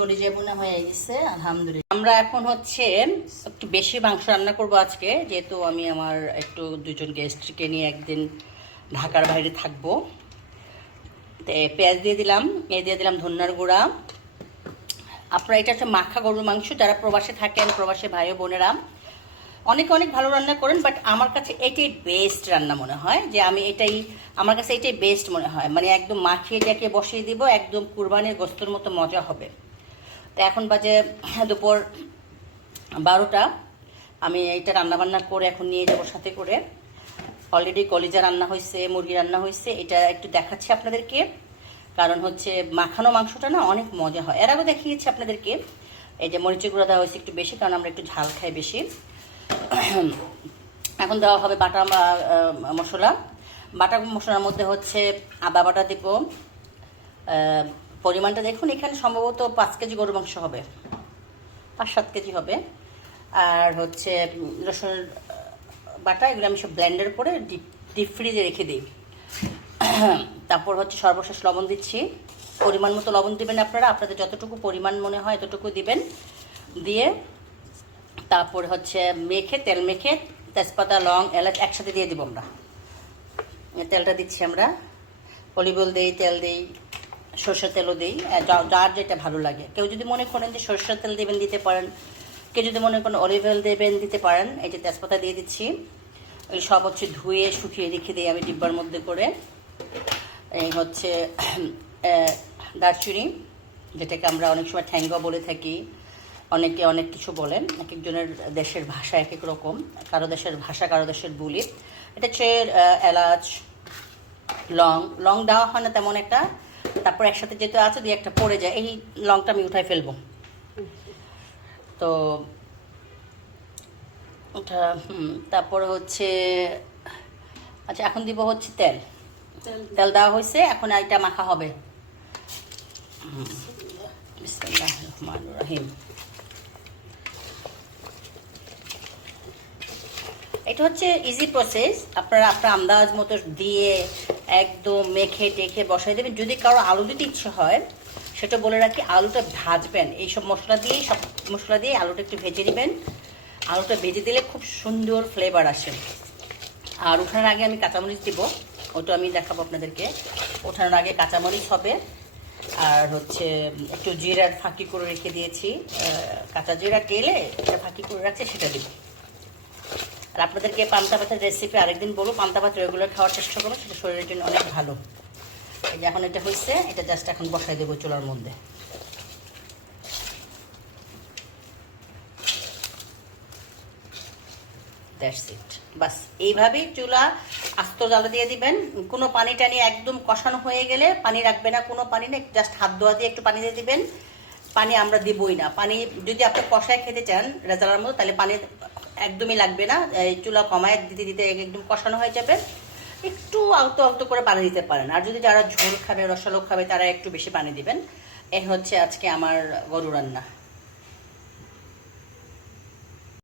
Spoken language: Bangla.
হয়ে গেছে, আলহামদুলিল্লাহ। আমরা এখন হচ্ছে একটু বেশি মাংস রান্না করব আজকে, যেহেতু আমি আমার একটু দুজন গেস্টকে নিয়ে একদিন ঢাকার বাইরে থাকব। তো পেঁয়াজ দিয়ে দিলাম, এ দিয়ে দিলাম ধন্যার গুঁড়া। আপনারা এটা হচ্ছে মাখা গরুর মাংস, যারা প্রবাসে থাকেন, প্রবাসে ভাই বোনেরা, অনেক অনেক ভালো রান্না করেন বাট আমার কাছে এটাই বেস্ট রান্না মনে হয়, যে আমি এটাই, আমার কাছে এটাই বেস্ট মনে হয়। মানে একদম মাখিয়ে ডেকে বসিয়ে দিব, একদম কুরবানির গোস্তর মতো মজা হবে। তো এখন বাজে দুপুর বারোটা। আমি এইটা রান্নাবান্না করে এখন নিয়ে যাব সাথে করে। অলরেডি কলিজা রান্না হয়েছে, মুরগি রান্না হয়েছে, এটা একটু দেখাচ্ছি আপনাদেরকে। কারণ হচ্ছে মাখানো মাংসটা না অনেক মজা হয়। এর আগেও দেখিয়েছি আপনাদেরকে। এই যে মরিচি গুঁড়া দেওয়া হয়েছে একটু বেশি, কারণ আমরা একটু ঝাল খাই বেশি। এখন দেওয়া হবে বাটা মশলা। বাটা মশলার মধ্যে হচ্ছে আদা বাটা দেব পরিমাণটা দেখুন, এখানে সম্ভবত পাঁচ কেজি গরু মাংস হবে, পাঁচ সাত কেজি হবে। আর হচ্ছে রসুন বাটা, এগুলো আমি সব ব্লেন্ডার করে ডিপ ডিপ ফ্রিজে রেখে দিই। তারপর হচ্ছে সর্বশেষ লবণ দিচ্ছি। পরিমাণ মতো লবণ দিবেন আপনারা, আপনাদের যতটুকু পরিমাণ মনে হয় ততটুকু দিবেন। দিয়ে তারপর হচ্ছে মেখে, তেল মেখে তেজপাতা, লং, এলাচ একসাথে দিয়ে দিব আমরা। তেলটা দিচ্ছি আমরা। অলিভ অয়েল দিই, তেল দিই। সরষের তেলও দিই যার যেটা ভালো লাগে। কেউ যদি মনে করেন যে সর্ষের তেল দেবেন, দিতে পারেন। কেউ যদি মনে করেন অলিভ অয়েল দেবেন, দিতে পারেন। এই যে তেজপাতা দিয়ে দিচ্ছি। এই সব হচ্ছে ধুয়ে, শুকিয়ে রেখে দিই আমি ডিব্বার মধ্যে করে। এই হচ্ছে দারচিনি, যেটাকে আমরা অনেক সময় ঠ্যাঙ্গা বলে থাকি। অনেকে অনেক কিছু বলেন, এক একজনের দেশের ভাষা এক এক রকম। কারও দেশের ভাষা, কারও দেশের বুলি। এটা হচ্ছে এলাচ, লং। লং দেওয়া হয় না তেমন একটা। তারপর একসাথে যেহেতু আছে দুই একটা পড়ে যায়। এই লংটা আমি উঠাই ফেলব। তো ওটা তারপর হচ্ছে আচ্ছা এখন দিব হচ্ছে তেল। তেল দেওয়া হয়েছে এখন এটা মাখা হবে। রহিম। এটা হচ্ছে ইজি প্রসেস আপনারা আপনার আন্দাজ মতো দিয়ে একদম মেখে টেখে বসাই দেবেন। যদি কারও আলু দিতে ইচ্ছে হয়, সেটা বলে রাখি, আলুটা ভাজবেন। এইসব মশলা দিয়েই, সব মশলা দিয়ে আলুটা একটু ভেজে নেবেন। আলুটা ভেজে দিলে খুব সুন্দর ফ্লেভার আসে। আর ওঠানোর আগে আমি কাঁচামরিচ দিব। ওটা আমি দেখাবো আপনাদেরকে। ওঠানোর আগে কাঁচামরিচ হবে। আর হচ্ছে, একটু জিরার ফাঁকি করে রেখে দিয়েছি। কাঁচা জিরা টেলে এটা ফাঁকি করে রাখছে, সেটা দিব। আর আপনাদেরকে পান্তা ভাতের রেসিপি আরেকদিন বলব। পান্তা ভাত রেগুলার খাওয়ার চেষ্টা করব সেটা শরীরের জন্য অনেক ভালো। এই যে এখন এটা হয়েছে এটা জাস্ট এখন বসাই দেবো চুলার মধ্যে। দ্যাটস ইট বাস, এইভাবেই চুলা আস্ত জ্বালা দিয়ে দিবেন। কোনো পানি টানি একদম কষানো হয়ে গেলে পানি রাখবে না, কোনো পানি নেই জাস্ট হাত ধোয়া দিয়ে একটু পানি দিয়ে দিবেন। পানি আমরা দিবই না। পানি যদি আপনি কষায় খেতে চান রেজালার মতো, তাহলে পানি একদমই লাগবে না। এই চুলা কমায় দিতে দিতে একদম কষানো হয়ে যাবে। একটু আলতো আলতো করে পানি দিতে পারেন। আর যদি যারা ঝোল খাবে, রসালো খাবে, তারা একটু বেশি পানি দিবেন। এ হচ্ছে আজকে আমার গরু রান্না।